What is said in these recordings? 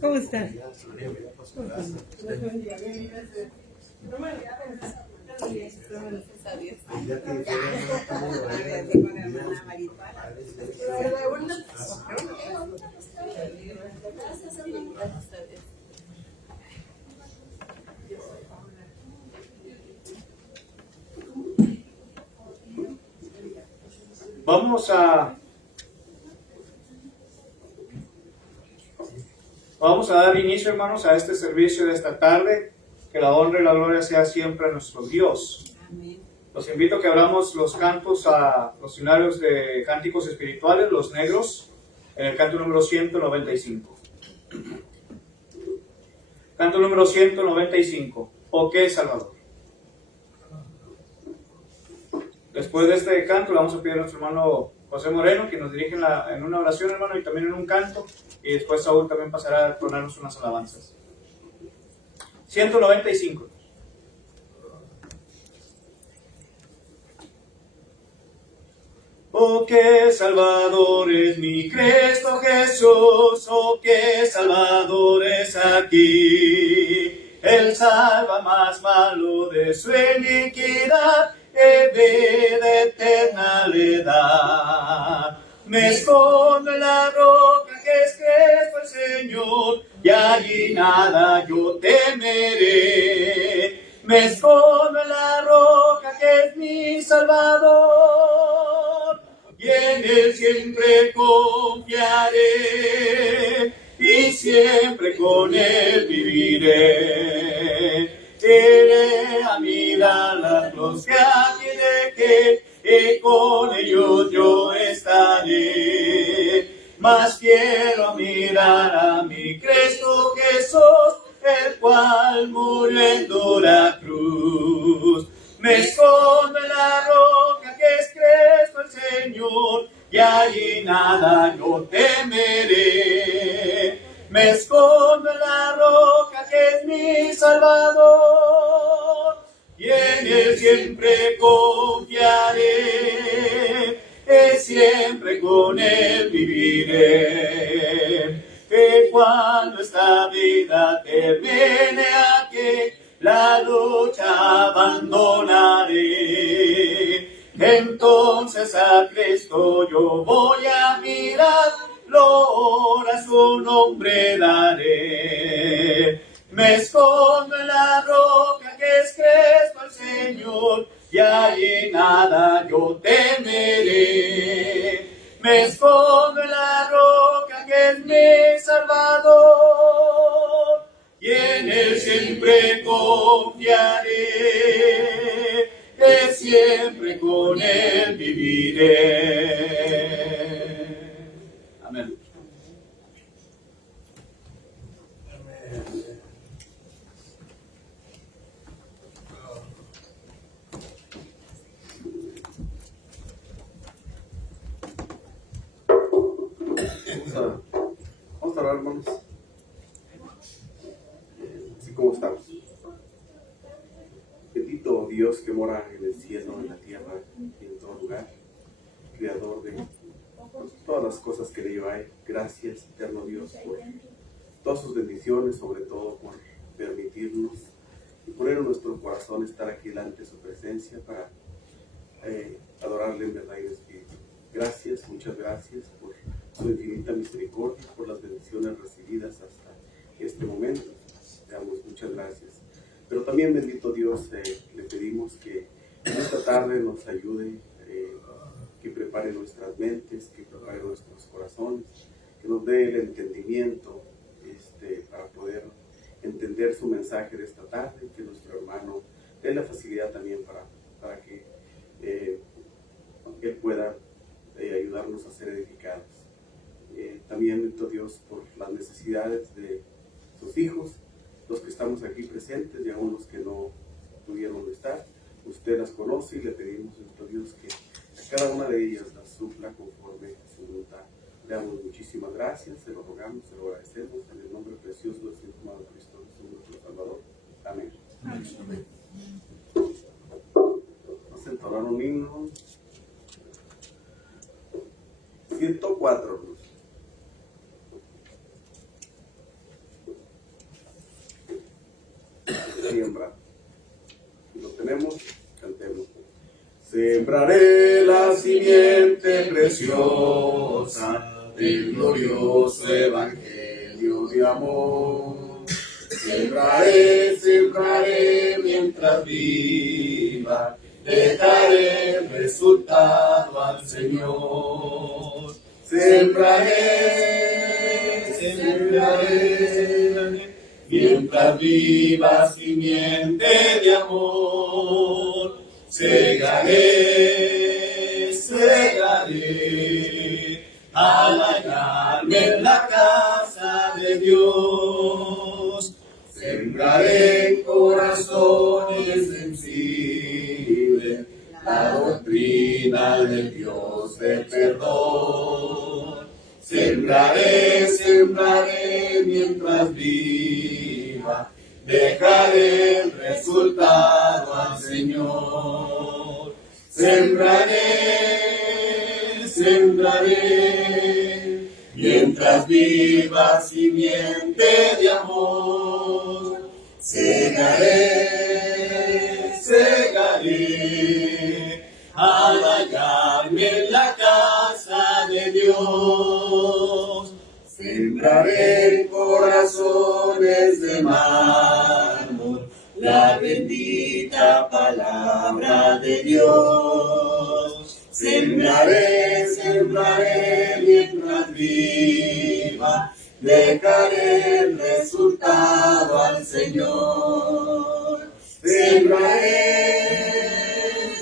¿Cómo está? Vamos a dar inicio, hermanos, a este servicio de esta tarde. Que la honra y la gloria sea siempre a nuestro Dios. Los invito a que abramos los cantos a los finales de cánticos espirituales, los negros, en el canto número 195. Canto número 195. ¿O qué Salvador? Después de este canto, le vamos a pedir a nuestro hermano José Moreno que nos dirige en una oración, hermano, y también en un canto. Y después Saúl también pasará a ponernos unas alabanzas. 195. Oh, qué Salvador es mi Cristo Jesús, oh, qué Salvador es aquí. Él salva más malo de su iniquidad, que vida eterna le da. Me escondo en la roca que es Cristo el Señor, y allí nada yo temeré. Me escondo en la roca que es mi Salvador, y en Él siempre confiaré, y siempre con Él viviré. Iré a mirar los que aquí dejé, y con ellos yo estaré. Mas quiero mirar a mi Cristo Jesús, el cual murió en dura cruz. Me escondo en la roca que es Cristo el Señor, y allí nada yo temeré. Me escondo en la roca que es mi Salvador, y en Él siempre confiaré, y siempre con Él viviré. Que cuando esta vida termine aquí, la lucha abandonaré. Entonces a Cristo yo voy a mirar, gloria a su nombre daré. Me escondo en la roca que es Cristo el Señor, y allí nada yo temeré. Me escondo en la roca que es mi Salvador, y en Él siempre confiaré, que siempre con Él viviré. Amén. Vamos a orar, hermanos. Así como estamos. Bendito Dios que mora en el cielo, en la tierra y en todo lugar, creador de todas las cosas que de ello hay. Gracias, eterno Dios, por todas sus bendiciones, sobre todo por permitirnos y poner en nuestro corazón estar aquí delante de su presencia para adorarle en verdad y en espíritu. Gracias, muchas gracias por su infinita misericordia, por las bendiciones recibidas hasta este momento. Le damos muchas gracias. Pero también, bendito Dios, le pedimos que en esta tarde nos ayude, que prepare nuestras mentes, que prepare nuestros corazones, que nos dé el entendimiento para poder entender su mensaje de esta tarde, que nuestro hermano dé la facilidad también para que él pueda ayudarnos a ser edificados. También, bendito Dios, por las necesidades de sus hijos, los que estamos aquí presentes y aún los que no pudieron estar. Usted las conoce y le pedimos, bendito Dios, que a cada una de ellas las supla conforme a su voluntad. Le damos muchísimas gracias, se lo rogamos, se lo agradecemos en el nombre precioso de su amado Cristo Jesús, nuestro Salvador. Amén. Amén. entonar un himno. 104. Siembra. Si lo tenemos, cantemos. Sembraré la simiente preciosa del glorioso evangelio de amor. Sembraré, sembraré mientras viva, dejaré el resultado al Señor. Sembraré, sembraré, mientras viva simiente de amor. Segaré, segaré, al hallarme en la casa de Dios. Sembraré en corazones sensibles la doctrina del Dios de perdón. Sembraré, sembraré mientras viva, dejaré el resultado al Señor. Sembraré, sembraré, mientras viva simiente de amor. Segaré, segaré, al hallarme en la casa de Dios. Sembraré en corazones de mármol la bendita palabra de Dios. Sembraré, sembraré mientras viva, dejaré el resultado al Señor. Sembraré,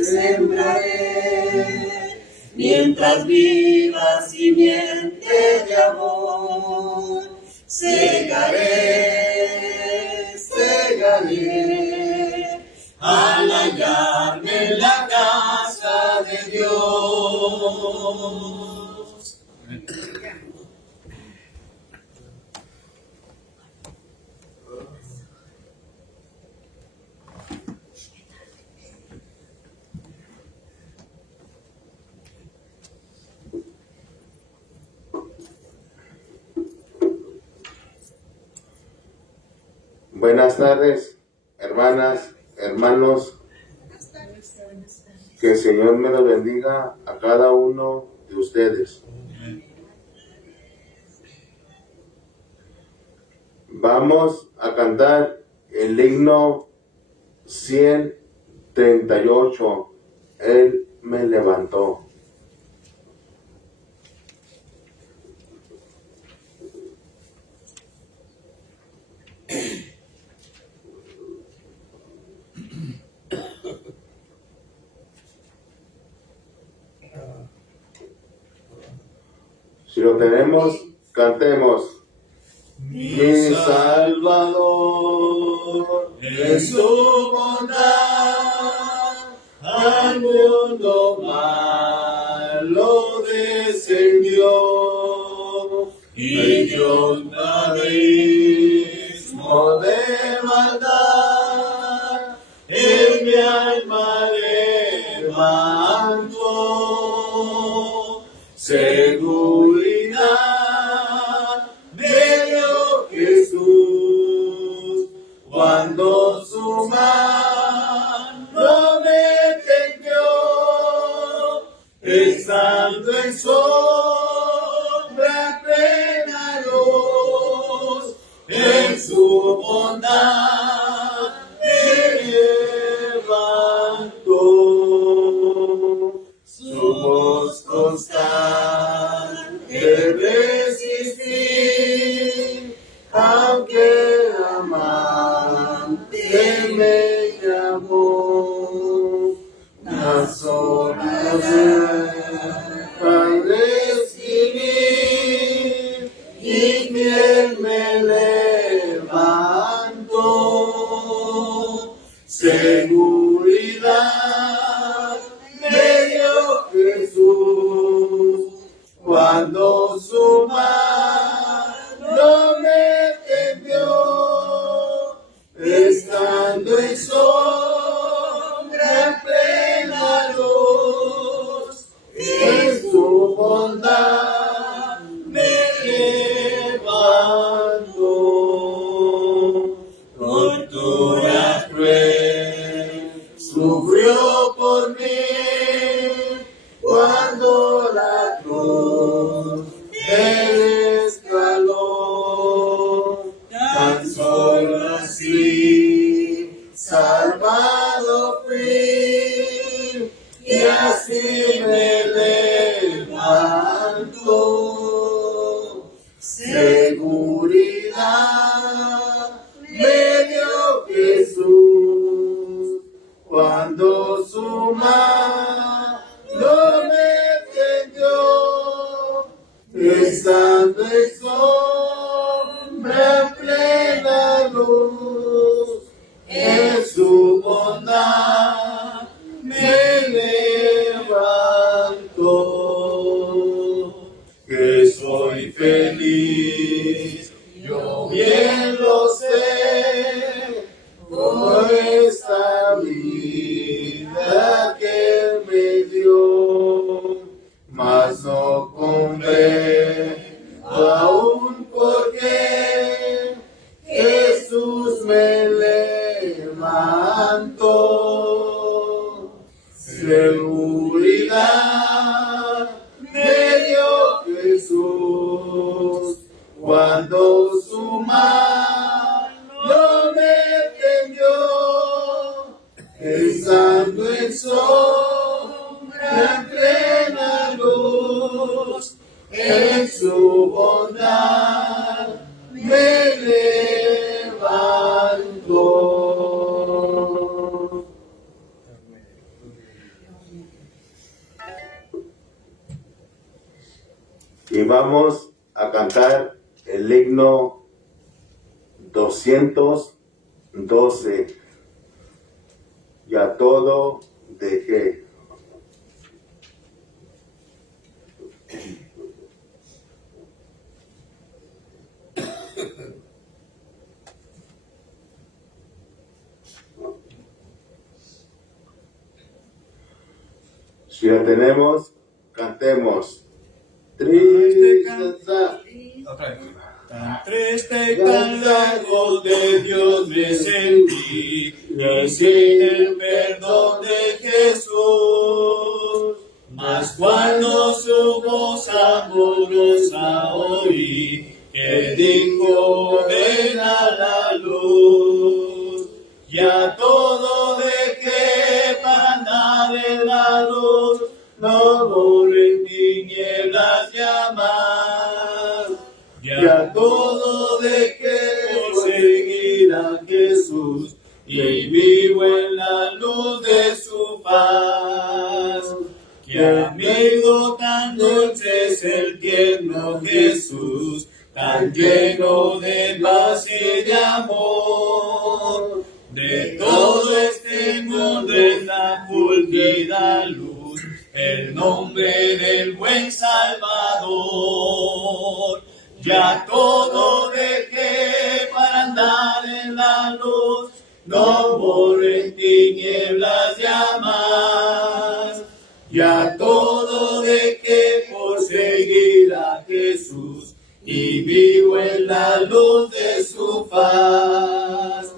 sembraré, mientras viva simiente de amor. Segaré, segaré, al hallarme en la casa de Dios. Buenas tardes, hermanas, hermanos. Que el Señor me los bendiga a cada uno de ustedes. Vamos a cantar el himno 138. Él me levantó. Si lo tenemos, cantemos. Mi Salvador, en su bondad, al mundo malo descendió, y Dios un abismo de maldad, en mi alma levantó. Seguridad me dio Jesús cuando su mano me tendió, estando en sombra plena luz, en su bondad me levantó. Su voz constante resistí, aunque amante me llamó. Las olas al recibir, y miel me levantó. Seguridad me dio Jesús cuando su mano me tendió, estando en sombra en plena y así me levanto. Seguridad me dio Jesús cuando su mano me tendió, estando en sombra en plena luz, en su bondad me levantó. Que soy feliz, yo bien lo sé, por esta vida que Él me dio, mas no comprendo aún por qué Jesús me levantó. Seguridad me dio Jesús cuando su mano me tendió, estando en sombra en plena luz, en su bondad me levantó. Y vamos a cantar el himno 212. Ya todo dejé. Si la tenemos, cantemos. Tristeza. Tan triste y tan lejos de Dios me sentí, y sin el perdón de Jesús. Mas cuando su voz amorosa oí, que dijo, ven a la luz, ya todo dejé para andar en la luz, no volé en tinieblas ya más. Ya todo dejé por seguir a Jesús, y vivo en la luz de su paz. Qué amigo tan dulce es el tierno Jesús, tan lleno de paz y de amor. De todo este mundo es la fulgida luz, el nombre del buen Salvador. Ya todo dejé para andar en la luz, no por en tinieblas ya más. Ya todo dejé por seguir a Jesús, y vivo en la luz de su faz.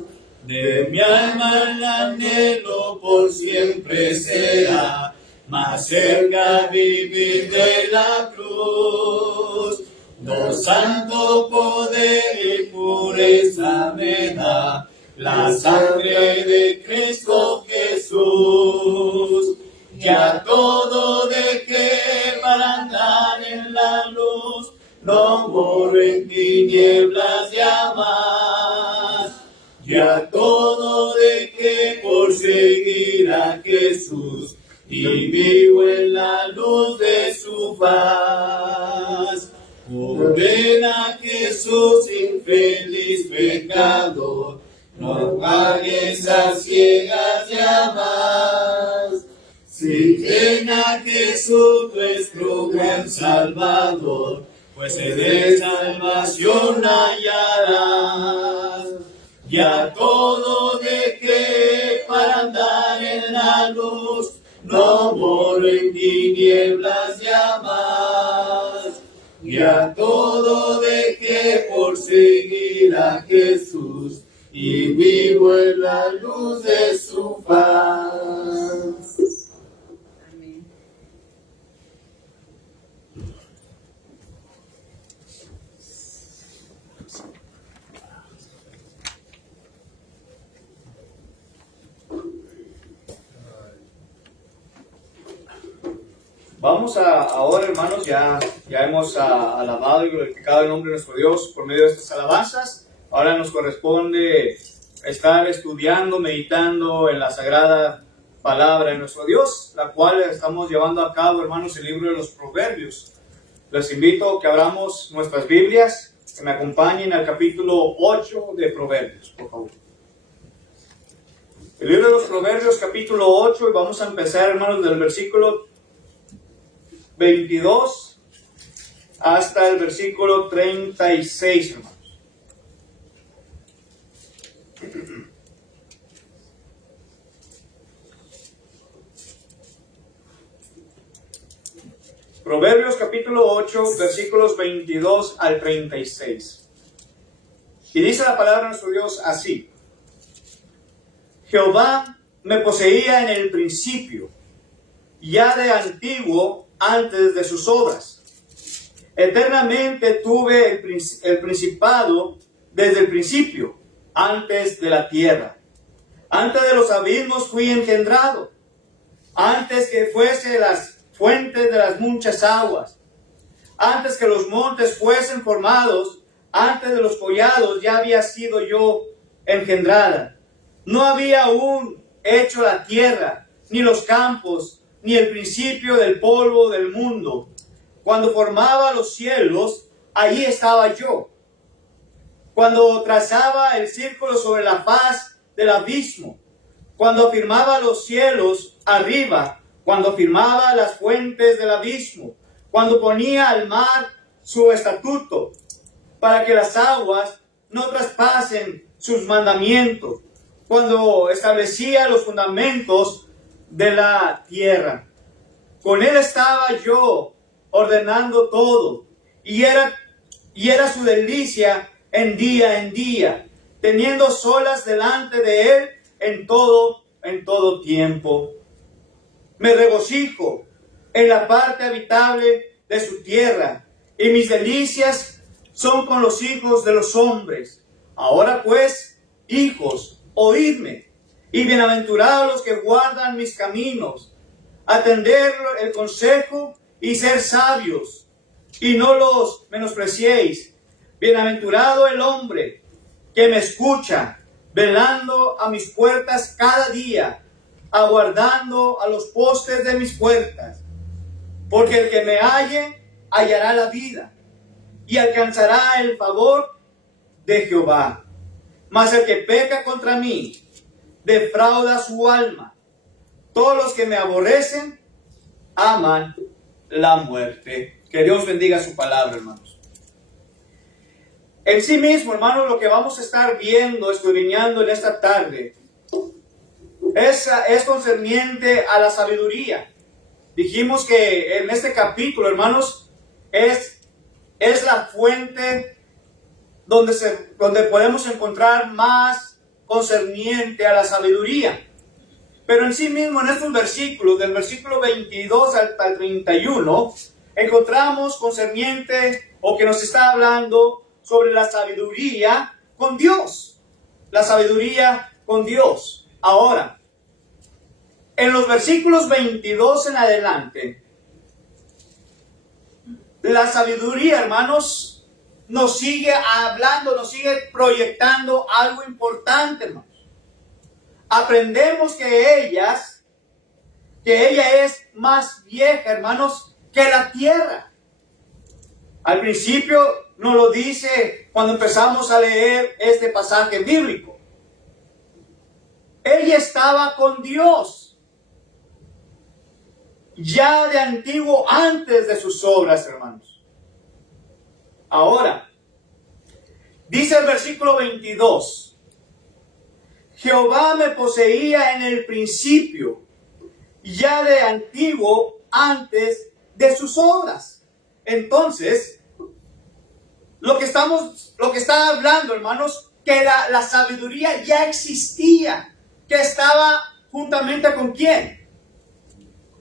De mi alma el anhelo por siempre será, más cerca vivir de la cruz. No santo poder y pureza me da la sangre de Cristo Jesús. Ya todo dejé para andar en la luz, no moro en tinieblas ya más. Ya todo dejé por seguir a Jesús, y vivo en la luz de su faz. Ven a Jesús, infeliz pecador, no pagues a ciegas ya más. Si ven a Jesús, nuestro buen Salvador, pues de salvación hallarás. Ya todo dejé para andar en la luz, no moro en tinieblas ya más. Ya todo dejé por seguir a Jesús, y vivo en la luz de su paz. Amén. Vamos ahora, hermanos, ya hemos alabado y glorificado el nombre de nuestro Dios por medio de estas alabanzas. Ahora nos corresponde estar estudiando, meditando en la sagrada palabra de nuestro Dios, la cual estamos llevando a cabo, hermanos, el libro de los Proverbios. Les invito a que abramos nuestras Biblias, que me acompañen al capítulo 8 de Proverbios, por favor. El libro de los Proverbios, capítulo 8, y vamos a empezar, hermanos, del versículo 22 hasta el versículo 36, hermanos. Proverbios capítulo 8, versículos 22 al 36. Y dice la palabra de nuestro Dios así: Jehová me poseía en el principio, ya de antiguo, antes de sus obras. Eternamente tuve el principado desde el principio, antes de la tierra. Antes de los abismos fui engendrado, antes que fuese las fuentes de las muchas aguas, antes que los montes fuesen formados, antes de los collados ya había sido yo engendrada. No había aún hecho la tierra, ni los campos, ni el principio del polvo del mundo. Cuando formaba los cielos, allí estaba yo. Cuando trazaba el círculo sobre la faz del abismo, cuando afirmaba los cielos arriba, cuando firmaba las fuentes del abismo, cuando ponía al mar su estatuto, para que las aguas no traspasen sus mandamientos, cuando establecía los fundamentos de la tierra. Con él estaba yo ordenando todo, y era su delicia en día, teniendo solas delante de él en todo tiempo. Me regocijo en la parte habitable de su tierra, y mis delicias son con los hijos de los hombres. Ahora pues, hijos, oídme, y bienaventurados los que guardan mis caminos, atender el consejo y ser sabios, y no los menospreciéis. Bienaventurado el hombre que me escucha, velando a mis puertas cada día, aguardando a los postes de mis puertas. Porque el que me halle, hallará la vida, y alcanzará el favor de Jehová. Mas el que peca contra mí, defrauda su alma. Todos los que me aborrecen, aman la muerte. Que Dios bendiga su palabra, hermanos. En sí mismo, hermanos, lo que vamos a estar viendo, escudriñando en esta tarde, es concerniente a la sabiduría. Dijimos que en este capítulo, hermanos, es la fuente donde podemos encontrar más concerniente a la sabiduría. Pero en sí mismo, en estos versículos, del versículo 22 al 31, encontramos concerniente, o que nos está hablando sobre la sabiduría con Dios. La sabiduría con Dios. Ahora, en los versículos 22 en adelante, la sabiduría, hermanos, nos sigue hablando, nos sigue proyectando algo importante, hermanos. Aprendemos que ella es más vieja, hermanos, que la tierra. Al principio nos lo dice cuando empezamos a leer este pasaje bíblico. Ella estaba con Dios ya de antiguo, antes de sus obras, hermanos. Ahora, dice el versículo 22, Jehová me poseía en el principio, ya de antiguo, antes de sus obras. Entonces, lo que está hablando, hermanos, que la sabiduría ya existía, que estaba juntamente con ¿quién?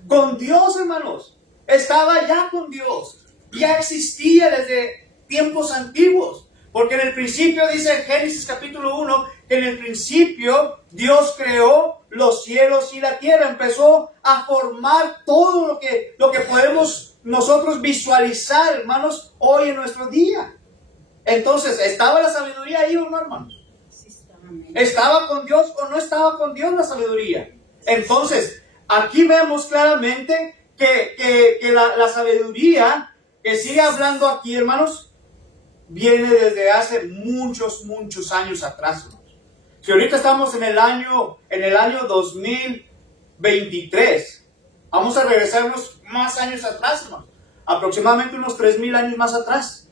Con Dios, hermanos. Estaba ya con Dios. Ya existía desde tiempos antiguos. Porque en el principio dice Génesis capítulo 1 que en el principio Dios creó los cielos y la tierra. Empezó a formar todo lo que podemos nosotros visualizar, hermanos, hoy en nuestro día. Entonces, ¿estaba la sabiduría ahí o no, hermanos? ¿Estaba con Dios o no estaba con Dios la sabiduría? Entonces, aquí vemos claramente que la sabiduría que sigue hablando aquí, hermanos, viene desde hace muchos años atrás, hermanos. Si ahorita estamos en el año 2023, vamos a regresarnos más años atrás, hermanos. Aproximadamente unos 3,000 años más atrás.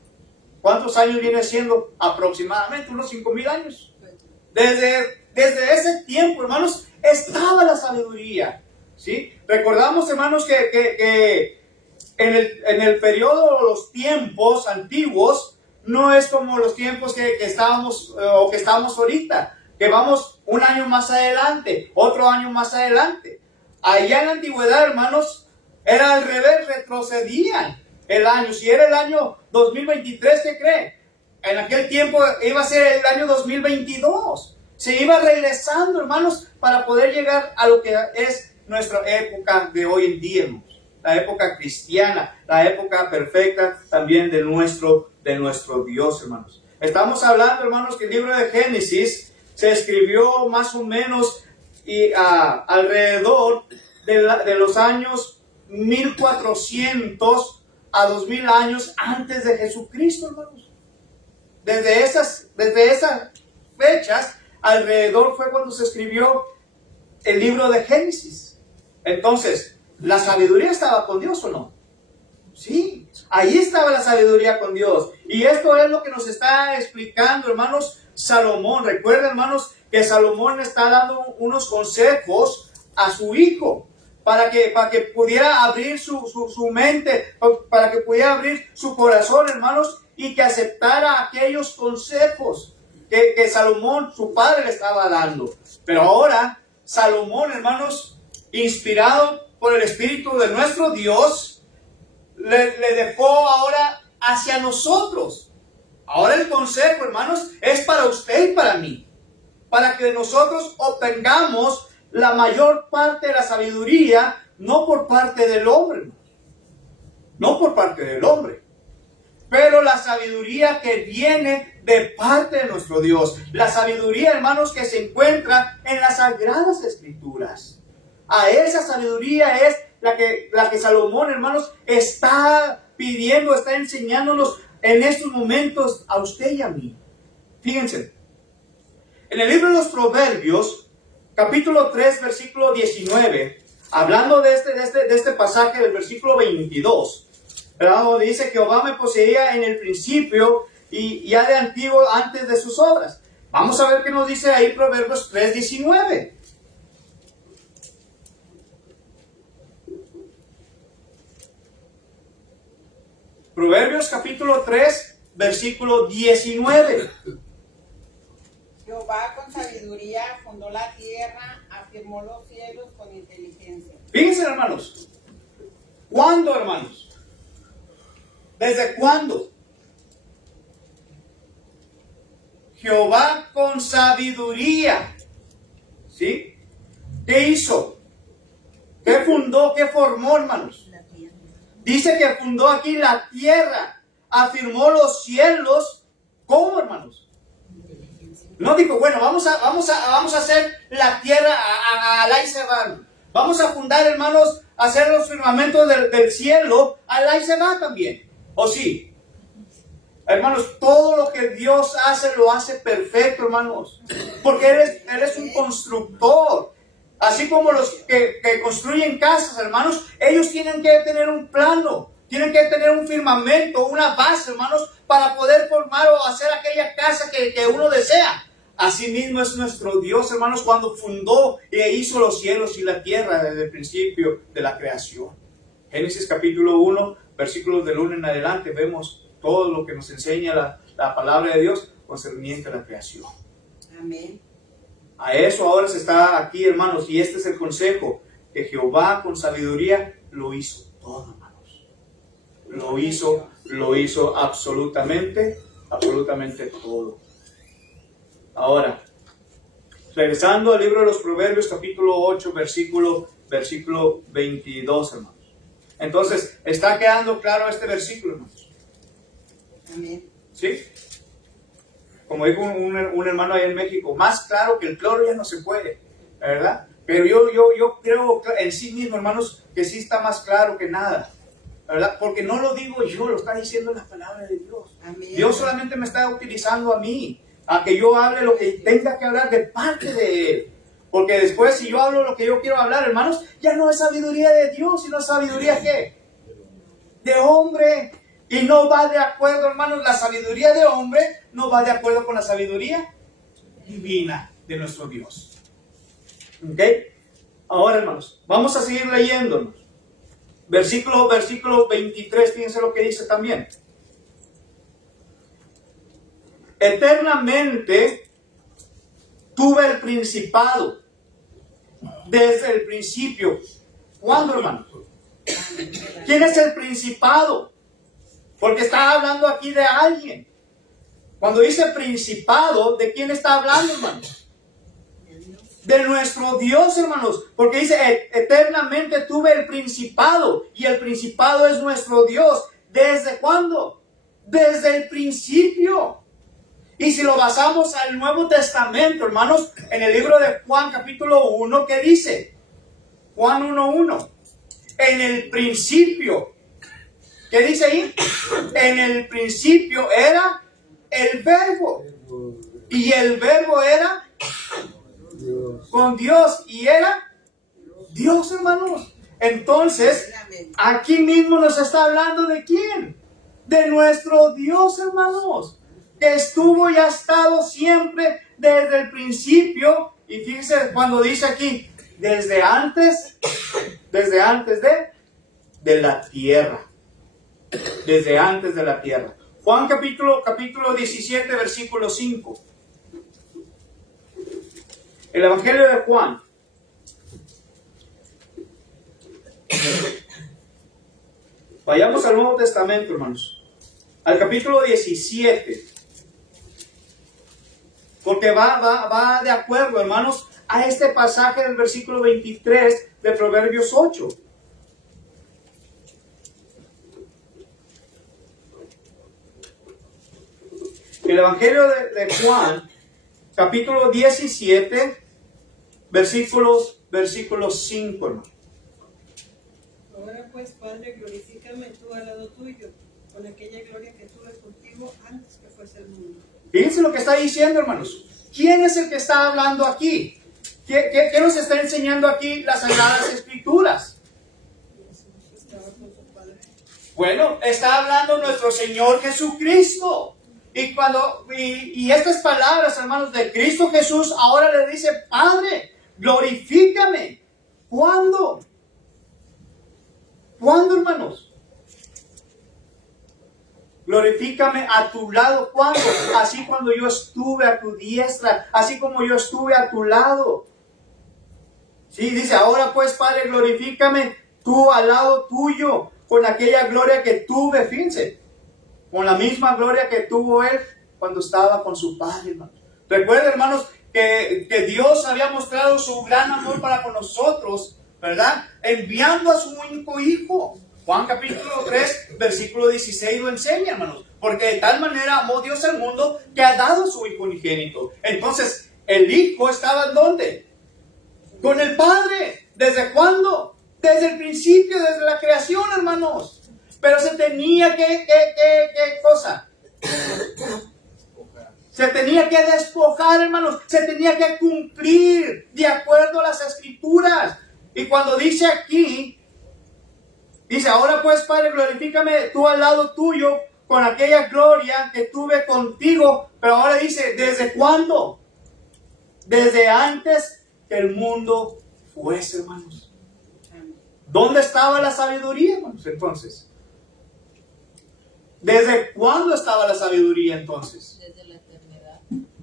¿Cuántos años viene siendo? Aproximadamente unos 5,000 años. Desde ese tiempo, hermanos, estaba la sabiduría, ¿sí? Recordamos, hermanos, que en el periodo de los tiempos antiguos, no es como los tiempos que estamos ahorita, que vamos un año más adelante, otro año más adelante. Allá en la antigüedad, hermanos, era al revés, retrocedían el año. Si era el año 2023, ¿qué cree? En aquel tiempo iba a ser el año 2022. Se iba regresando, hermanos, para poder llegar a lo que es nuestra época de hoy en día, hermanos. La época cristiana, la época perfecta también de nuestro Dios, hermanos. Estamos hablando, hermanos, que el libro de Génesis se escribió más o menos alrededor de los años 1400 a 2000 años antes de Jesucristo, hermanos. Desde esas fechas alrededor fue cuando se escribió el libro de Génesis. Entonces, ¿la sabiduría estaba con Dios o no? Sí, ahí estaba la sabiduría con Dios. Y esto es lo que nos está explicando, hermanos, Salomón. Recuerden, hermanos, que Salomón está dando unos consejos a su hijo para que pudiera abrir su mente, para que pudiera abrir su corazón, hermanos, y que aceptara aquellos consejos que Salomón, su padre, le estaba dando. Pero ahora, Salomón, hermanos, inspirado por el Espíritu de nuestro Dios, le dejó ahora hacia nosotros. Ahora el consejo, hermanos, es para usted y para mí, para que nosotros obtengamos la mayor parte de la sabiduría, no por parte del hombre, no por parte del hombre, pero la sabiduría que viene de parte de nuestro Dios, la sabiduría, hermanos, que se encuentra en las Sagradas Escrituras. A esa sabiduría es la que Salomón, hermanos, está pidiendo, está enseñándonos en estos momentos a usted y a mí. Fíjense, en el libro de los Proverbios, capítulo 3, versículo 19, hablando de este pasaje del versículo 22, ¿verdad? Donde dice: Jehová me poseía en el principio y ya de antiguo antes de sus obras. Vamos a ver qué nos dice ahí Proverbios 3, 19. Proverbios capítulo 3, versículo 19. Jehová con sabiduría fundó la tierra, afirmó los cielos con inteligencia. Fíjense, hermanos. ¿Cuándo, hermanos? ¿Desde cuándo? Jehová con sabiduría. ¿Sí? ¿Qué hizo? ¿Qué fundó? ¿Qué formó, hermanos? Dice que fundó aquí la tierra, afirmó los cielos. ¿Cómo, hermanos? No dijo, bueno, vamos a hacer la tierra a la y se va. Vamos a fundar, hermanos, hacer los firmamentos del cielo a la y se va también. ¿O sí? Hermanos, todo lo que Dios hace, lo hace perfecto, hermanos. Porque Él es un constructor. Así como los que construyen casas, hermanos, ellos tienen que tener un plano, tienen que tener un firmamento, una base, hermanos, para poder formar o hacer aquella casa que uno desea. Así mismo es nuestro Dios, hermanos, cuando fundó e hizo los cielos y la tierra desde el principio de la creación. Génesis capítulo 1, versículos del 1 en adelante, vemos todo lo que nos enseña la palabra de Dios concerniente a la creación. Amén. A eso ahora se está aquí, hermanos, y este es el consejo, que Jehová con sabiduría lo hizo todo, hermanos. Lo hizo absolutamente todo. Ahora, Regresando al libro de los Proverbios, capítulo 8, versículo 22, hermanos. Entonces, ¿está quedando claro este versículo, hermanos? Amén. ¿Sí? Como dijo un hermano allá en México, más claro que el cloro ya no se puede, ¿verdad? Pero yo creo en sí mismo, hermanos, que sí está más claro que nada, ¿verdad? Porque no lo digo yo, lo está diciendo la palabra de Dios. Amén. Dios solamente me está utilizando a mí, a que yo hable lo que tenga que hablar de parte de Él. Porque después, si yo hablo lo que yo quiero hablar, hermanos, ya no es sabiduría de Dios, sino sabiduría, ¿qué? De hombre. Y no va de acuerdo, hermanos, la sabiduría de hombre no va de acuerdo con la sabiduría divina de nuestro Dios. ¿Ok? Ahora, hermanos, vamos a seguir leyéndonos. Versículo 23, fíjense lo que dice también. Eternamente tuve el principado desde el principio. ¿Cuándo, hermanos? ¿Quién es el principado? Porque está hablando aquí de alguien. Cuando dice principado, ¿de quién está hablando, hermanos? De nuestro Dios, hermanos. Porque dice, eternamente tuve el principado. Y el principado es nuestro Dios. ¿Desde cuándo? Desde el principio. Y si lo basamos al Nuevo Testamento, hermanos, en el libro de Juan, capítulo 1, ¿qué dice? Juan 1:1. En el principio. ¿Qué dice ahí? En el principio era el verbo. Y el verbo era con Dios. Y era Dios, hermanos. Entonces, aquí mismo nos está hablando de quién? De nuestro Dios, hermanos. Que estuvo y ha estado siempre desde el principio. Y fíjense cuando dice aquí, desde antes de la tierra. Desde antes de la tierra. Juan capítulo 17, versículo 5. El Evangelio de Juan. Vayamos al Nuevo Testamento, hermanos. Al capítulo 17. Porque va de acuerdo, hermanos, a este pasaje del versículo 23 de Proverbios 8. El Evangelio de Juan, capítulo 17, versículo 5, hermano. Ahora pues, Padre, glorifícame tú al lado tuyo, con aquella gloria que tuve contigo antes que fuese el mundo. Fíjense lo que está diciendo, hermanos. ¿Quién es el que está hablando aquí? ¿Qué nos está enseñando aquí las Sagradas Escrituras? Jesús estaba con su Padre. Bueno, está hablando nuestro Señor Jesucristo. Y estas palabras, hermanos, de Cristo Jesús, ahora le dice, Padre, glorifícame. ¿Cuándo? ¿Cuándo, hermanos? Glorifícame a tu lado. ¿Cuándo? Así cuando yo estuve a tu diestra, así como yo estuve a tu lado. Sí, dice, ahora pues, Padre, glorifícame tú al lado tuyo, con aquella gloria que tuve, fíjense. Con la misma gloria que tuvo él cuando estaba con su Padre, hermanos. Recuerden, hermanos, que Dios había mostrado su gran amor para con nosotros, ¿verdad? Enviando a su único Hijo. Juan capítulo 3, versículo 16 lo enseña, hermanos. Porque de tal manera amó Dios al mundo que ha dado a su Hijo unigénito. Entonces, el Hijo estaba ¿en dónde? Con el Padre. ¿Desde cuándo? Desde el principio, desde la creación, hermanos. Pero se tenía ¿qué cosa? Se tenía que despojar, hermanos. Se tenía que cumplir de acuerdo a las Escrituras. Y cuando dice aquí, dice, ahora pues, Padre, glorifícame tú al lado tuyo con aquella gloria que tuve contigo. Pero ahora dice, ¿desde cuándo? Desde antes que el mundo fuese, hermanos. ¿Dónde estaba la sabiduría, hermanos, entonces? ¿Desde cuándo estaba la sabiduría entonces? Desde la eternidad.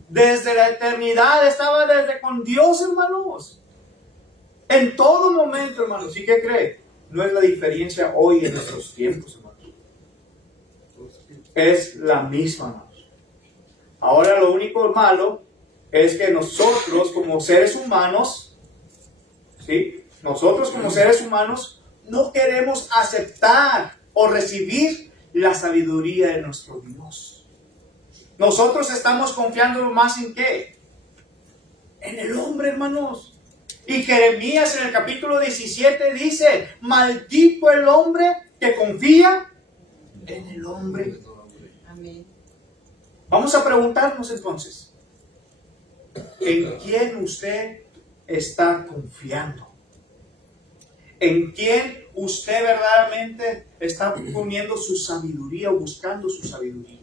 Desde la eternidad, estaba desde con Dios, hermanos. En todo momento, hermanos. ¿Y qué cree? No es la diferencia hoy en nuestros tiempos, hermanos. Es la misma, hermanos. Ahora lo único malo es que nosotros como seres humanos, ¿sí? Nosotros como seres humanos no queremos aceptar o recibir la sabiduría de nuestro Dios. Nosotros estamos confiando más en ¿qué? En el hombre, hermanos. Y Jeremías en el capítulo 17 dice, maldito el hombre que confía en el hombre. Amén. Vamos a preguntarnos entonces, ¿en quién usted está confiando? ¿En quién usted verdaderamente está poniendo su sabiduría o buscando su sabiduría?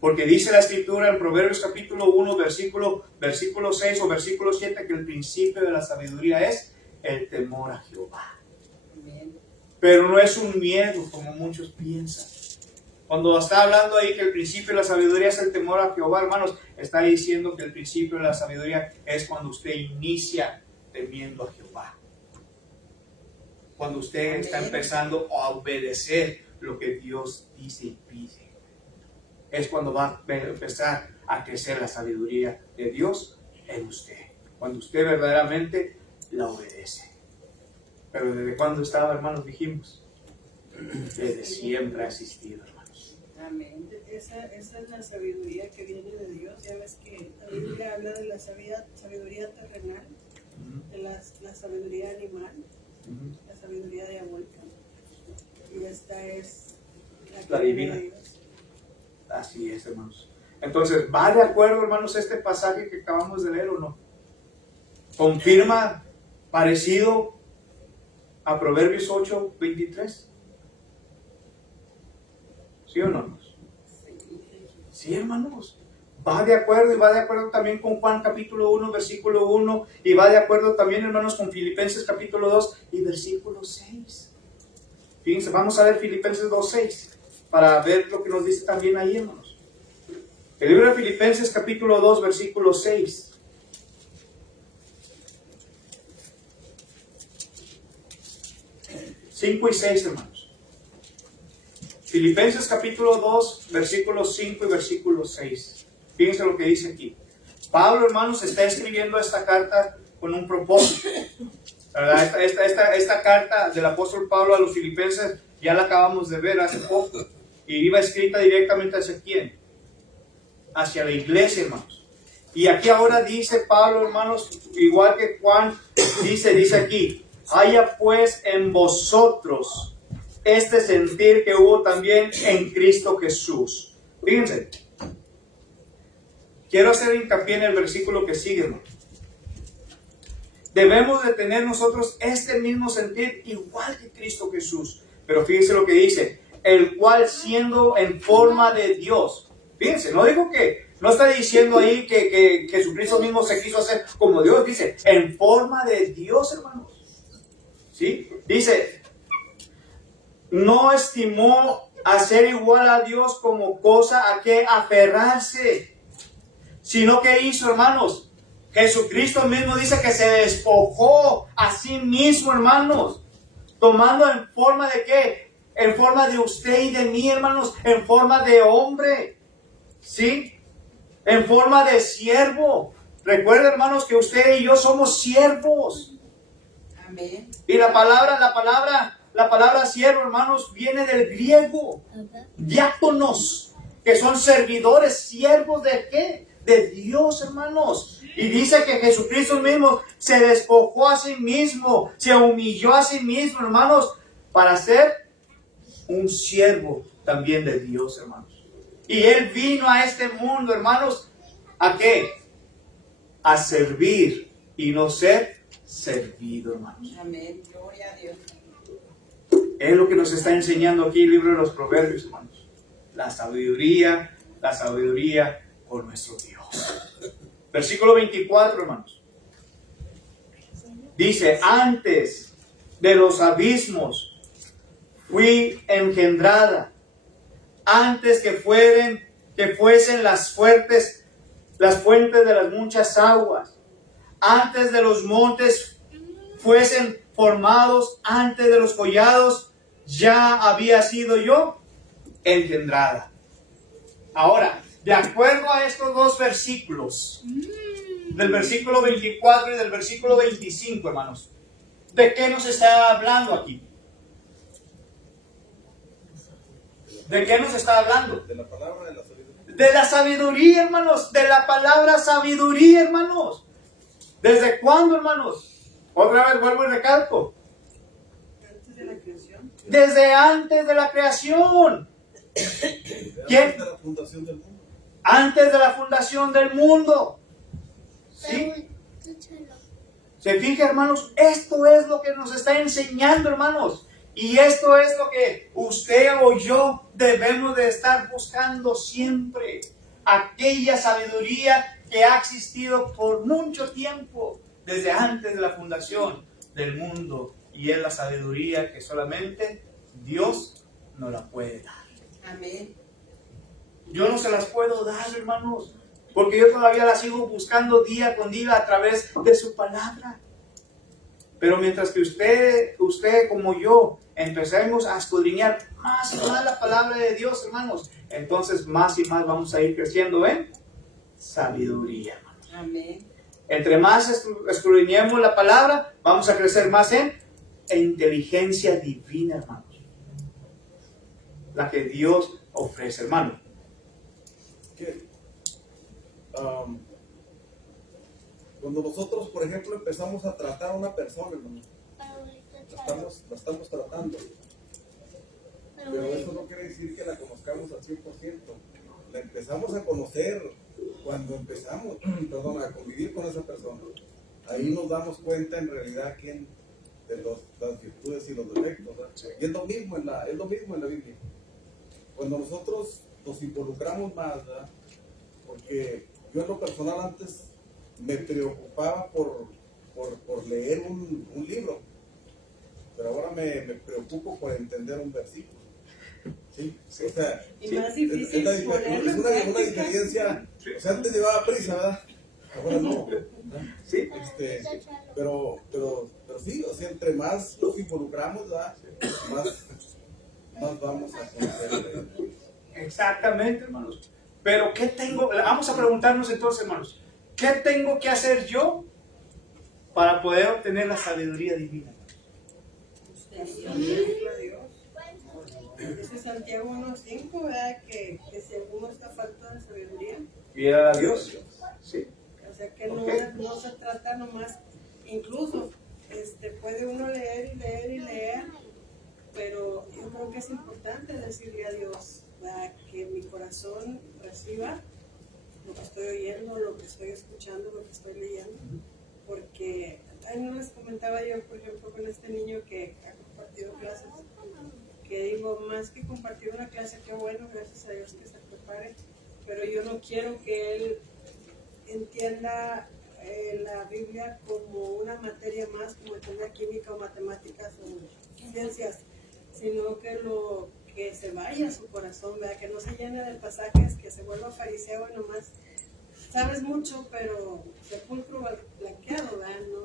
Porque dice la Escritura en Proverbios capítulo 1, versículo 6 o versículo 7, que el principio de la sabiduría es el temor a Jehová. Amén. Pero no es un miedo como muchos piensan. Cuando está hablando ahí que el principio de la sabiduría es el temor a Jehová, hermanos, está diciendo que el principio de la sabiduría es cuando usted inicia temiendo a Jehová. Cuando usted está empezando a obedecer lo que Dios dice y pide. Es cuando va a empezar a crecer la sabiduría de Dios en usted. Cuando usted verdaderamente la obedece. Pero ¿desde cuándo estaba, hermanos? Dijimos. Desde siempre ha existido, hermanos. Amén. Esa es la sabiduría que viene de Dios. Ya ves que la Biblia habla de la sabiduría terrenal, de la sabiduría animal, la sabiduría diabólica. Y esta es La que viene divina. de Dios. Así es, hermanos. Entonces, ¿va de acuerdo, hermanos, este pasaje que acabamos de leer o no? ¿Confirma parecido a Proverbios 8, 23? ¿Sí o no, hermanos? Sí, hermanos. Va de acuerdo, y va de acuerdo también con Juan capítulo 1, versículo 1, y va de acuerdo también, hermanos, con Filipenses capítulo 2 y versículo 6. Fíjense, vamos a ver Filipenses 2, 6. Para ver lo que nos dice también ahí, hermanos. El libro de Filipenses capítulo 2, versículo 6. Cinco y 6, hermanos. Filipenses capítulo 2, versículos 5 y versículo 6. Fíjense lo que dice aquí. Pablo, hermanos, está escribiendo esta carta con un propósito. ¿Verdad? Esta carta del apóstol Pablo a los filipenses ya la acabamos de ver hace poco. Y iba escrita directamente hacia quién? Hacia la iglesia, hermanos. Y aquí ahora dice Pablo, hermanos, igual que Juan, dice aquí, haya pues en vosotros este sentir que hubo también en Cristo Jesús. Fíjense, quiero hacer hincapié en el versículo que sigue, hermanos. Debemos de tener nosotros este mismo sentir igual que Cristo Jesús. Pero fíjense lo que dice, el cual siendo en forma de Dios. Fíjense, no digo que, no está diciendo ahí que Jesucristo mismo se quiso hacer como Dios, dice, en forma de Dios, hermanos. ¿Sí? Dice, no estimó a ser igual a Dios como cosa a que aferrarse, sino que hizo, hermanos, Jesucristo mismo dice que se despojó a sí mismo, hermanos, tomando en forma de ¿qué? En forma de usted y de mí, hermanos, en forma de hombre, ¿sí? En forma de siervo. Recuerden, hermanos, que usted y yo somos siervos. Amén. Y la palabra siervo, hermanos, viene del griego, diáconos, que son servidores, siervos de ¿qué? De Dios, hermanos. Y dice que Jesucristo mismo se despojó a sí mismo, se humilló a sí mismo, hermanos, para ser un siervo también de Dios, hermanos. Y Él vino a este mundo, hermanos, ¿a qué? A servir y no ser servido, hermanos. Amén. Gloria a Dios. Es lo que nos está enseñando aquí el libro de los Proverbios, hermanos. La sabiduría con nuestro Dios. Versículo 24, hermanos. Dice, antes de los abismos fui engendrada, antes que fuesen las fuentes de las muchas aguas, antes de los montes fuesen formados, antes de los collados, ya había sido yo engendrada. Ahora, de acuerdo a estos dos versículos, del versículo 24 y del versículo 25, hermanos, ¿de qué nos está hablando aquí? ¿De qué nos está hablando? De la palabra de la sabiduría. De la sabiduría, hermanos. De la palabra sabiduría, hermanos. ¿Desde cuándo, hermanos? Otra vez vuelvo y recalco. Antes de la creación. Desde antes de la creación. ¿Quién? Antes de la fundación del mundo. Antes de la fundación del mundo. ¿Sí? Se fija, hermanos, esto es lo que nos está enseñando, hermanos. Y esto es lo que usted o yo debemos de estar buscando siempre. Aquella sabiduría que ha existido por mucho tiempo, desde antes de la fundación del mundo. Y es la sabiduría que solamente Dios nos la puede dar. Amén. Yo no se las puedo dar, hermanos, porque yo todavía las sigo buscando día con día a través de su palabra. Pero mientras que usted como yo empecemos a escudriñar más y más la palabra de Dios, hermanos, entonces más y más vamos a ir creciendo en sabiduría, hermanos. Amén. Entre más escudriñemos la palabra, vamos a crecer más en inteligencia divina, hermanos. La que Dios ofrece, hermano. Que, cuando nosotros, por ejemplo, empezamos a tratar a una persona, hermano, la estamos tratando. Pero eso no quiere decir que la conozcamos al 100%. La empezamos a conocer cuando empezamos, a convivir con esa persona. Ahí nos damos cuenta en realidad quién de las virtudes y los defectos, ¿verdad? Y es lo mismo en la Biblia. Cuando nosotros nos involucramos más, ¿verdad? Porque yo en lo personal antes me preocupaba por leer un libro, pero ahora me preocupo por entender un versículo. ¿Sí? O sea, Y más difícil ponerlo en una práctica. diferencia. O sea, antes llevaba prisa, ¿verdad? Ahora no. ¿verdad? ¿Sí? Pero sí, o sea, entre más nos involucramos, ¿verdad? Más vamos a conocer. Exactamente, hermanos. Pero ¿qué tengo? Vamos a preguntarnos entonces, hermanos, ¿qué tengo que hacer yo para poder obtener la sabiduría divina? Pedirle a Dios. Dice Santiago 1:5, ¿verdad? Que si alguno está falta de sabiduría, Pida a Dios. Sí. o sea que Ok. no se trata nomás, incluso puede uno leer y leer, pero yo creo que es importante decirle a Dios, ¿verdad? Que mi corazón reciba lo que estoy oyendo, lo que estoy escuchando, lo que estoy leyendo, porque no les comentaba yo, por ejemplo, con este niño que ha compartido clases, que digo, más que compartir una clase, qué bueno, gracias a Dios que se prepare, pero yo no quiero que él entienda la Biblia como una materia más, como entender química o matemáticas o ciencias, sino que se vaya a su corazón, ¿verdad? Que no se llene de pasajes, que se vuelva fariseo y nomás sabes mucho, pero sepulcro blanqueado, ¿verdad? No,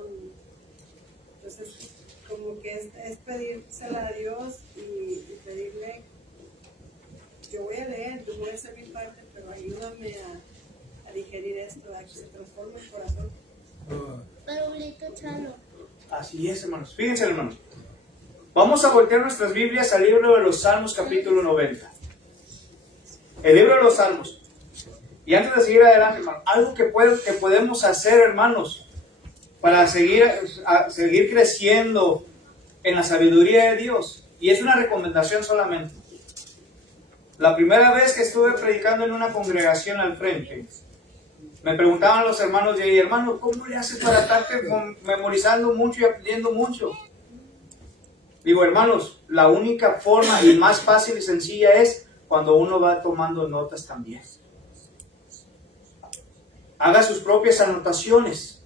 entonces, como que es pedírsela a Dios y pedirle, yo voy a leer, yo voy a hacer mi parte, pero ayúdame a digerir esto, a que se transforme el corazón. Así es, hermanos. Fíjense, hermanos. Vamos a voltear nuestras Biblias al libro de los Salmos, capítulo 90. El libro de los Salmos. Y antes de seguir adelante, hermano, algo que podemos hacer, hermanos, para seguir creciendo en la sabiduría de Dios. Y es una recomendación solamente. La primera vez que estuve predicando en una congregación al frente, me preguntaban los hermanos de ahí, hermano, ¿cómo le haces para estarte memorizando mucho y aprendiendo mucho? Digo, hermanos, la única forma y más fácil y sencilla es cuando uno va tomando notas también. Haga sus propias anotaciones.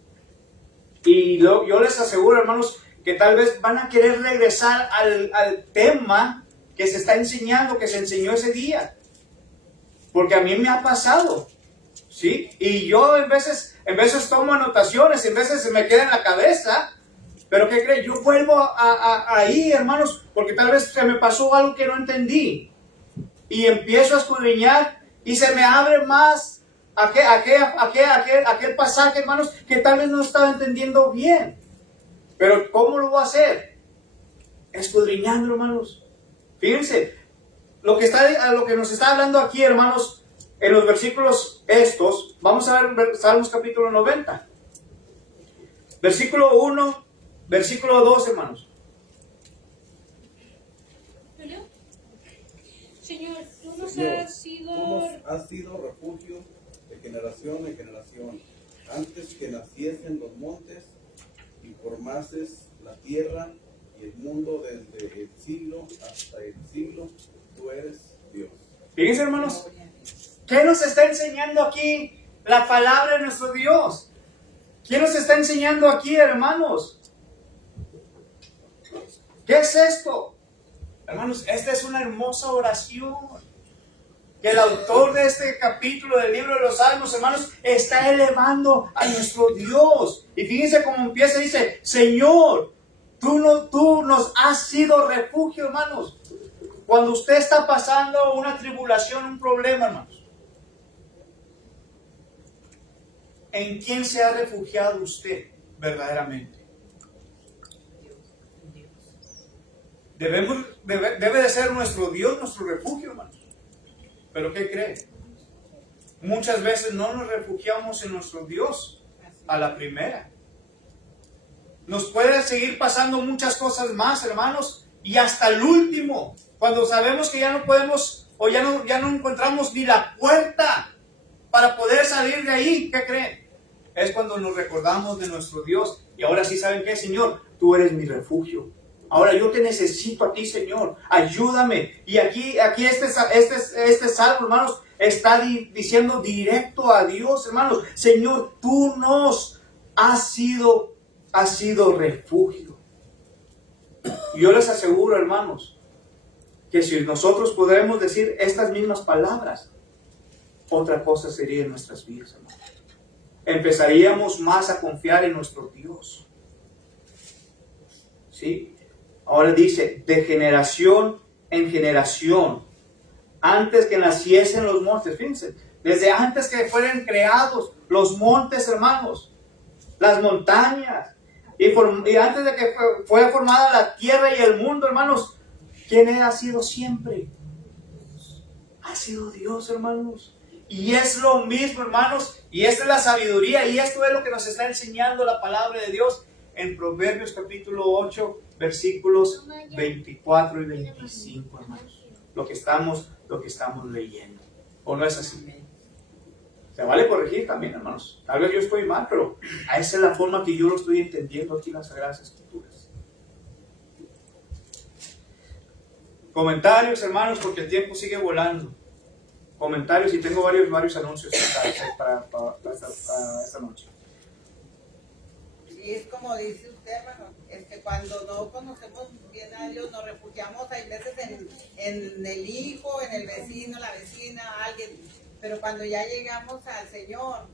Y yo les aseguro, hermanos, que tal vez van a querer regresar al tema que se está enseñando, que se enseñó ese día. Porque a mí me ha pasado, ¿sí? Y yo en veces tomo anotaciones, en veces se me queda en la cabeza. Pero ¿qué creen? Yo vuelvo ahí, hermanos, porque tal vez se me pasó algo que no entendí. Y empiezo a escudriñar Y se me abre más aquel pasaje, hermanos, que tal vez no estaba entendiendo bien. Pero ¿cómo lo voy a hacer? Escudriñando, hermanos. Fíjense, lo que nos está hablando aquí, hermanos, en los versículos estos, vamos a ver Salmos capítulo 90. Versículo 1, versículo 2, hermanos. Señor, tú nos Señor, has sido... tú nos has sido refugio de generación en generación. Antes que naciesen los montes y formases la tierra y el mundo desde el siglo hasta el siglo, tú eres Dios. Fíjense, hermanos, ¿qué nos está enseñando aquí la palabra de nuestro Dios? ¿Quién nos está enseñando aquí, hermanos? ¿Qué es esto? Hermanos, esta es una hermosa oración que el autor de este capítulo del libro de los Salmos, hermanos, está elevando a nuestro Dios. Y fíjense cómo empieza, dice, Señor, tú nos has sido refugio, hermanos. Cuando usted está pasando una tribulación, un problema, hermanos, ¿en quién se ha refugiado usted verdaderamente? Debe de ser nuestro Dios, nuestro refugio, hermanos. ¿Pero qué cree? Muchas veces no nos refugiamos en nuestro Dios a la primera. Nos puede seguir pasando muchas cosas más, hermanos, y hasta el último, cuando sabemos que ya no podemos o ya no encontramos ni la puerta para poder salir de ahí, ¿qué creen? Es cuando nos recordamos de nuestro Dios. Y ahora sí, ¿saben qué, Señor? Tú eres mi refugio. Ahora yo te necesito a ti, Señor. Ayúdame. Y aquí este salmo, hermanos, está diciendo directo a Dios, hermanos. Señor, tú nos has sido refugio. Y yo les aseguro, hermanos, que si nosotros podemos decir estas mismas palabras, otra cosa sería en nuestras vidas, hermanos. Empezaríamos más a confiar en nuestro Dios. ¿Sí? Ahora dice, de generación en generación, antes que naciesen los montes, fíjense, desde antes que fueran creados los montes, hermanos, las montañas, y antes de que fuera formada la tierra y el mundo, hermanos, ¿quién ha sido siempre? Ha sido Dios, hermanos. Y es lo mismo, hermanos, y esta es la sabiduría, y esto es lo que nos está enseñando la palabra de Dios en Proverbios capítulo 8, versículos 24 y 25, hermanos. Lo que estamos leyendo. ¿O no es así? Se vale corregir también, hermanos. Tal vez yo estoy mal, pero esa es la forma que yo lo estoy entendiendo aquí en las Sagradas Escrituras. Comentarios, hermanos, porque el tiempo sigue volando. Comentarios, y tengo varios anuncios para esta noche. Y es como dice usted, hermano, es que cuando no conocemos bien a Dios, nos refugiamos a veces en el hijo, en el vecino, la vecina, alguien. Pero cuando ya llegamos al Señor,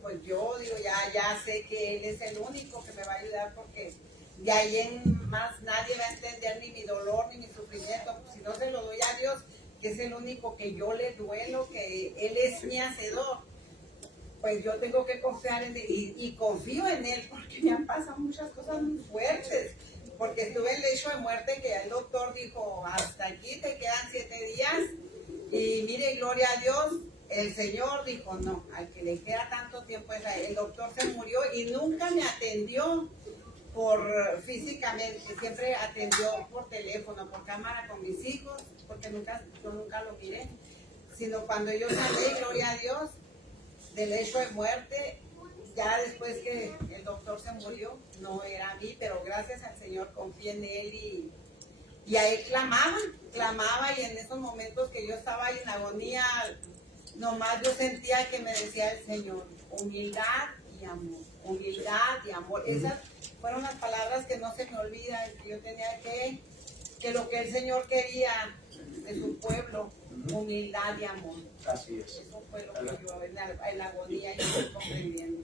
pues yo digo, ya sé que Él es el único que me va a ayudar, porque de ahí en más nadie va a entender ni mi dolor ni mi sufrimiento. Si no se lo doy a Dios, que es el único que yo le duelo, que Él es mi hacedor, pues yo tengo que confiar en Él y confío en Él, porque me han pasado muchas cosas muy fuertes, porque estuve en el lecho de muerte que el doctor dijo, hasta aquí te quedan 7 días, y mire, gloria a Dios, el Señor dijo, no, al que le queda tanto tiempo es a Él. El doctor se murió y nunca me atendió físicamente, siempre atendió por teléfono, por cámara con mis hijos, porque yo nunca lo miré, sino cuando yo salí, gloria a Dios, del lecho de muerte, ya después que el doctor se murió, no era a mí, pero gracias al Señor confié en Él y a Él clamaba, y en esos momentos que yo estaba en agonía, nomás yo sentía que me decía el Señor, humildad y amor, humildad y amor. Esas fueron las palabras que no se me olvidan, que yo tenía que lo que el Señor quería de su pueblo, humildad y amor. Así es. Eso fue lo que yo en la agonía y estoy comprendiendo.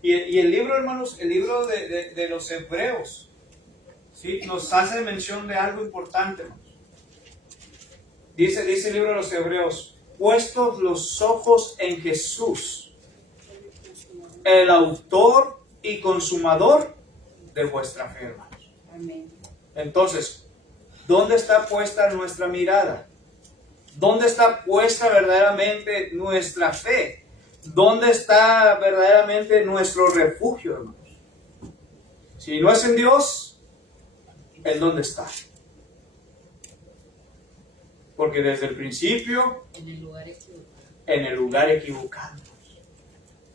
Y el libro, hermanos, el libro de los Hebreos, ¿sí? Nos hace mención de algo importante, hermanos. Dice el libro de los Hebreos, puestos los ojos en Jesús, el autor y consumador de vuestra fe, hermanos. Amén. Entonces, ¿dónde está puesta nuestra mirada? ¿Dónde está puesta verdaderamente nuestra fe? ¿Dónde está verdaderamente nuestro refugio, hermanos? Si no es en Dios, ¿en dónde está? Porque desde el principio, En el lugar equivocado. en el lugar equivocado.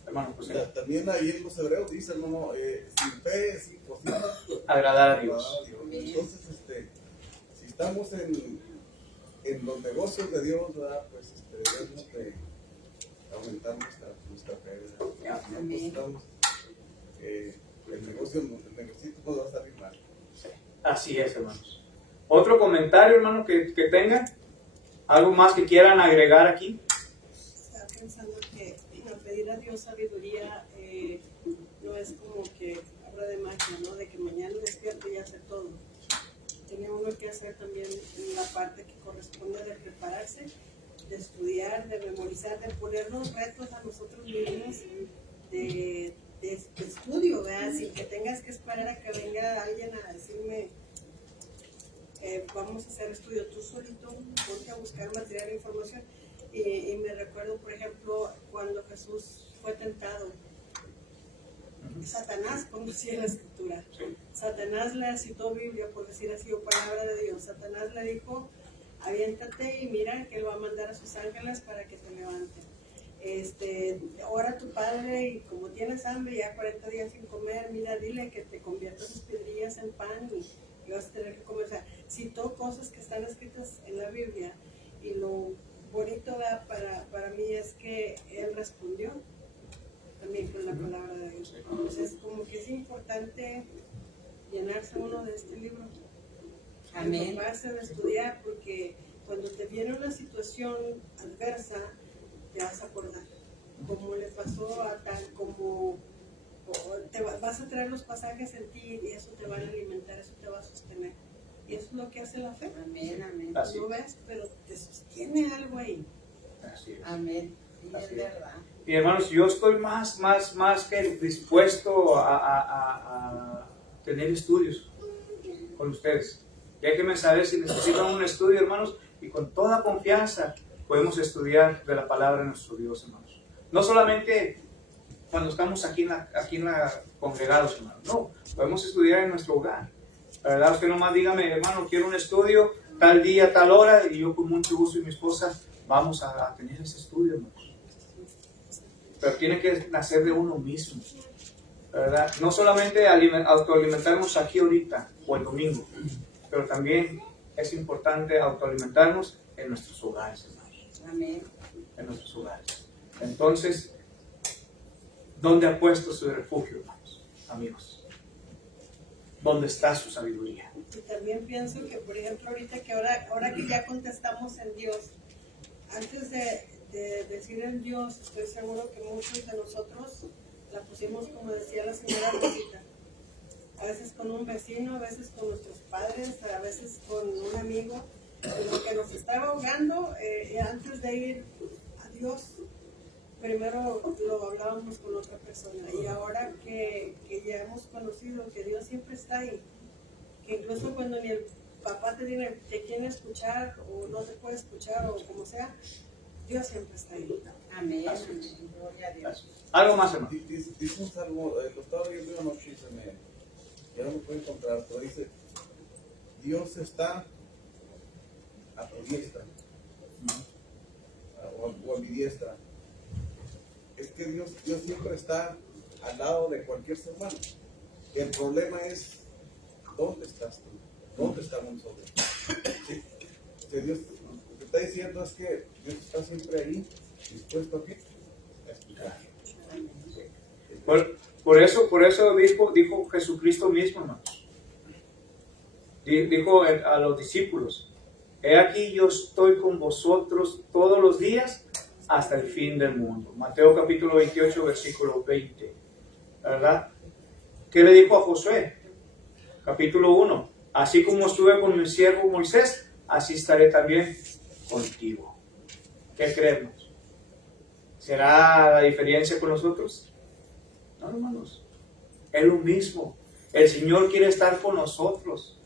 Hermano, pues También ahí en los hebreos dice, hermano, sin fe es imposible agradar a agradar Dios. a Dios. Entonces, si estamos en los negocios de Dios, ¿verdad? Pues debemos de aumentar nuestra fe, ¿verdad? Si no, pues, estamos, el negocito nos va a salir mal. Así es, hermanos. ¿Otro comentario, hermano, que tengan? ¿Algo más que quieran agregar aquí? Estaba pensando que al pedir a Dios sabiduría no es como que habla de magia, ¿no? De que mañana despierto y hace todo. Tiene uno que hacer también la parte que corresponde de prepararse, de estudiar, de memorizar, de ponernos retos a nosotros mismos de estudio, ¿verdad? Sin que tengas que esperar a que venga alguien a decirme vamos a hacer estudio, tú solito ponte a buscar material e información. Y me recuerdo, por ejemplo, cuando Jesús fue tentado, Satanás, como decía la escritura, Satanás le citó Biblia, por decir así, o palabra de Dios. Satanás le dijo, aviéntate y mira que él va a mandar a sus ángeles para que te levanten. Ora a tu padre y como tienes hambre, ya 40 días sin comer, mira, dile que te convierta sus piedrillas en pan y vas a tener que comer. O sea, citó cosas que están escritas en la Biblia, y lo bonito para mí es que él respondió también con la palabra de Dios. Entonces, como que es importante llenarse uno de este libro, informarse, de estudiar, porque cuando te viene una situación adversa, te vas a acordar, como le pasó a tal, como vas a traer los pasajes en ti y eso te va a alimentar, eso te va a sostener. Y eso es lo que hace la fe. Amén, amén. No ves, pero te sostiene algo ahí. Así es. Amén. Sí, Así es es. verdad. Y hermanos, yo estoy más que dispuesto a tener estudios con ustedes. Déjenme saber si necesitan un estudio, hermanos, y con toda confianza podemos estudiar de la palabra de nuestro Dios, hermanos. No solamente cuando estamos aquí en la congregados, hermanos. No, podemos estudiar en nuestro hogar. La verdad, usted nomás dígame, hermano, quiero un estudio, tal día, tal hora, y yo con mucho gusto y mi esposa vamos a tener ese estudio, hermanos. Pero tiene que nacer de uno mismo, ¿verdad? No solamente autoalimentarnos aquí ahorita o el domingo, pero también es importante autoalimentarnos en nuestros hogares, hermanos. Amén. En nuestros hogares. Entonces, ¿dónde ha puesto su refugio, hermanos, amigos? ¿Dónde está su sabiduría? Y también pienso que, por ejemplo, ahorita que ahora que ya contestamos en Dios, antes de decir en Dios, estoy seguro que muchos de nosotros la pusimos, como decía la señora Rosita, a veces con un vecino, a veces con nuestros padres, a veces con un amigo, en lo que nos estaba ahogando, antes de ir a Dios, primero lo hablábamos con otra persona, y ahora que ya hemos conocido que Dios siempre está ahí, que incluso cuando ni el papá te quiere escuchar o no te puede escuchar o como sea, Dios siempre está ahí. Amén. Así Amén. es. Gloria a Dios. Algo más, hermano. Dice un salmo, lo estaba viendo anoche y ya no lo puedo encontrar, pero dice, Dios está a tu diestra, o a mi diestra. Es que Dios siempre está al lado de cualquier ser humano. El problema es, ¿dónde estás tú? ¿Dónde estamos nosotros? ¿Sí? Que Dios, lo que está diciendo es que Dios está siempre ahí, dispuesto a escuchar. Por eso dijo Jesucristo mismo, hermanos. Dijo a los discípulos, he aquí yo estoy con vosotros todos los días hasta el fin del mundo. Mateo capítulo 28, versículo 20. ¿Verdad? ¿Qué le dijo a Josué? Capítulo 1. Así como estuve con mi siervo Moisés, así estaré también contigo. ¿Qué creemos? ¿Será la diferencia con nosotros? No, hermanos. Es lo mismo. El Señor quiere estar con nosotros,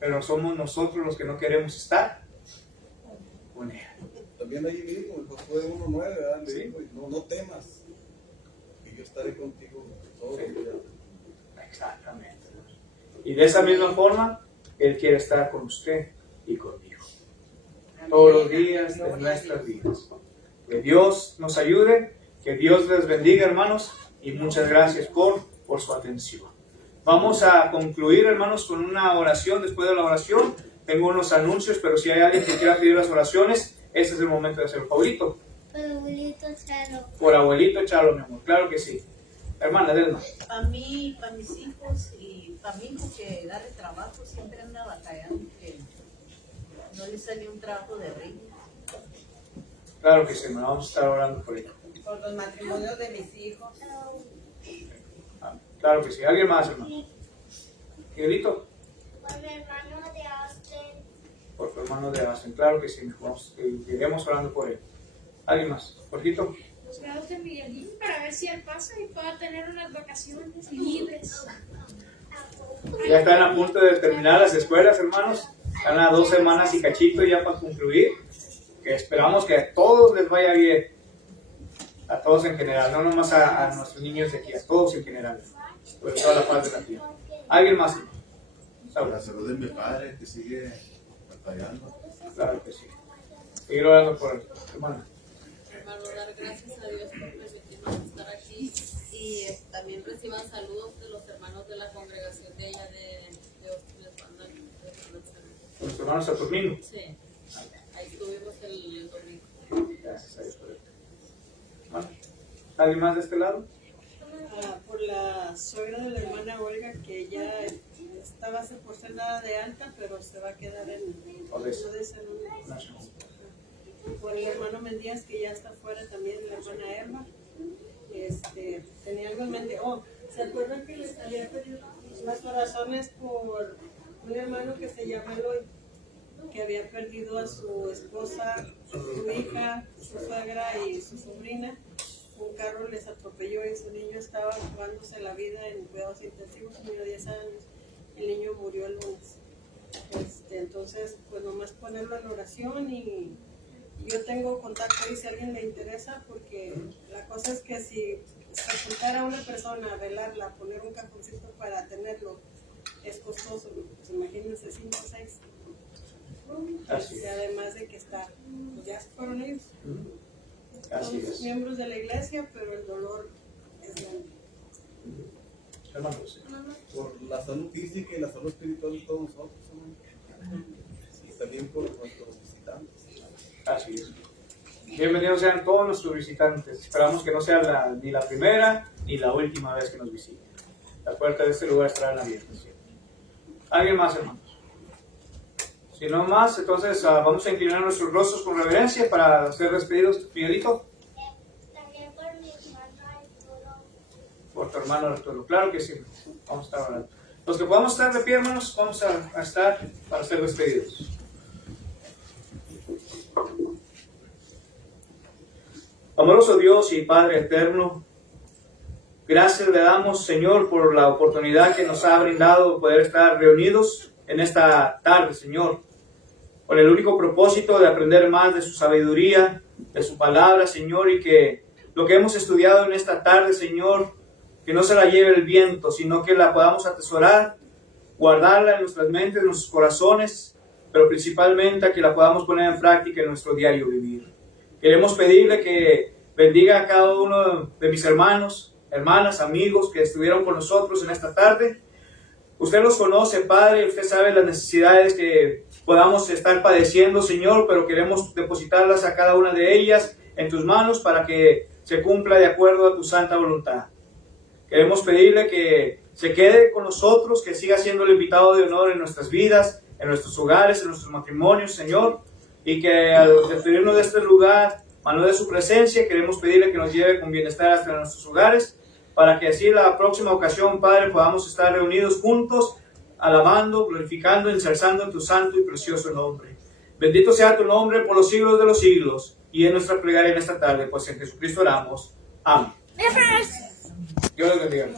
pero somos nosotros los que no queremos estar con Él. También ahí mismo, en Josué 1:9, ¿verdad? Le Sí. dijo, no temas, que yo estaré contigo todos Sí. los días. Exactamente. Y de esa misma forma, Él quiere estar con usted y conmigo. Todos los días de nuestras vidas. Que Dios nos ayude, que Dios les bendiga, hermanos, y muchas gracias por su atención. Vamos a concluir, hermanos, con una oración. Después de la oración, tengo unos anuncios, pero si hay alguien que quiera pedir las oraciones, este es el momento de hacerlo. Favorito. Por abuelito Chalo. Por abuelito Chalo, mi amor. Claro que sí. Hermana, Delma. Para mí, para mis hijos y para mi hijo que darle trabajo, siempre anda batallando, que no le salió un trabajo de ritmo. Claro que sí, hermano. Vamos a estar orando por ello. Por los matrimonios de mis hijos. Ah, claro que sí. ¿Alguien más, hermano? Miguelito. Por mi hermano de Austin. Por tu hermano de Austin. Claro que sí. Iremos orando por él. ¿Alguien más? Jorgito. Los grados de Miguelín para ver si él pasa y pueda tener unas vacaciones libres. Ya están a punto de terminar las escuelas, hermanos. Están a 2 semanas y cachito ya para concluir. Que esperamos que a todos les vaya bien. A todos en general, no nomás a nuestros niños de aquí, a todos en general. Sobre toda la paz de la tierra. ¿Alguien más? Por la salud de mi padre que sigue batallando. Claro que sí. Seguir orando por él, hermano. Hermano, dar gracias a Dios por permitirnos estar aquí y también reciban saludos de los hermanos de la congregación de ella de Nuestro hermano Saturnino. Sí, ahí estuvimos el domingo. Gracias a Dios por él. Hermano, ¿alguien más de este lado? Por la suegra de la hermana Olga, que ya estaba por ser dada de alta, pero se va a quedar en Odessa. Por el hermano Mendías, que ya está fuera también, la hermana Erma. Tenía algo en mente. ¿Se acuerdan que les había pedido las oraciones por un hermano que se llama Eloy, que había perdido a su esposa, su hija, su suegra y su sobrina? Un carro les atropelló y su niño estaba jugándose la vida en cuidados intensivos, un niño de 10 años. El niño murió el lunes. Entonces, pues nomás ponerlo en oración y yo tengo contacto ahí si alguien me interesa, porque la cosa es que si se juntara a una persona, velarla, poner un cajoncito para tenerlo, es costoso. Pues imagínense 5 o 6. Y además de que ya se fueron ellos. Así Son es. miembros de la iglesia, pero el dolor es grande. Hermanos. Por la salud física y la salud espiritual de todos nosotros, hermano. Y también por nuestros visitantes. Así es. Bienvenidos sean todos nuestros visitantes. Esperamos que no sea ni la primera ni la última vez que nos visiten. Las puertas de este lugar estarán abiertas siempre. ¿Alguien más, hermanos? Si no más, entonces vamos a inclinar nuestros rostros con reverencia para ser despedidos. Miguelito. También por mi hermano Arturo. Por tu hermano Arturo. Claro que sí. Vamos a estar hablando. Los que podamos estar de pie, hermanos, vamos a estar para ser despedidos. Amoroso Dios y Padre eterno, gracias le damos, Señor, por la oportunidad que nos ha brindado poder estar reunidos en esta tarde, Señor, con el único propósito de aprender más de su sabiduría, de su palabra, Señor, y que lo que hemos estudiado en esta tarde, Señor, que no se la lleve el viento, sino que la podamos atesorar, guardarla en nuestras mentes, en nuestros corazones, pero principalmente a que la podamos poner en práctica en nuestro diario vivir. Queremos pedirle que bendiga a cada uno de mis hermanos, hermanas, amigos que estuvieron con nosotros en esta tarde. Usted los conoce, Padre, usted sabe las necesidades que podamos estar padeciendo, Señor, pero queremos depositarlas a cada una de ellas en tus manos para que se cumpla de acuerdo a tu santa voluntad. Queremos pedirle que se quede con nosotros, que siga siendo el invitado de honor en nuestras vidas, en nuestros hogares, en nuestros matrimonios, Señor, y que al despedirnos de este lugar, mano de su presencia, queremos pedirle que nos lleve con bienestar hasta nuestros hogares, para que así la próxima ocasión, Padre, podamos estar reunidos juntos, alabando, glorificando, ensalzando en tu santo y precioso nombre. Bendito sea tu nombre por los siglos de los siglos. y en nuestra plegaria en esta tarde, pues en Jesucristo oramos. Amén. Dios les bendiga.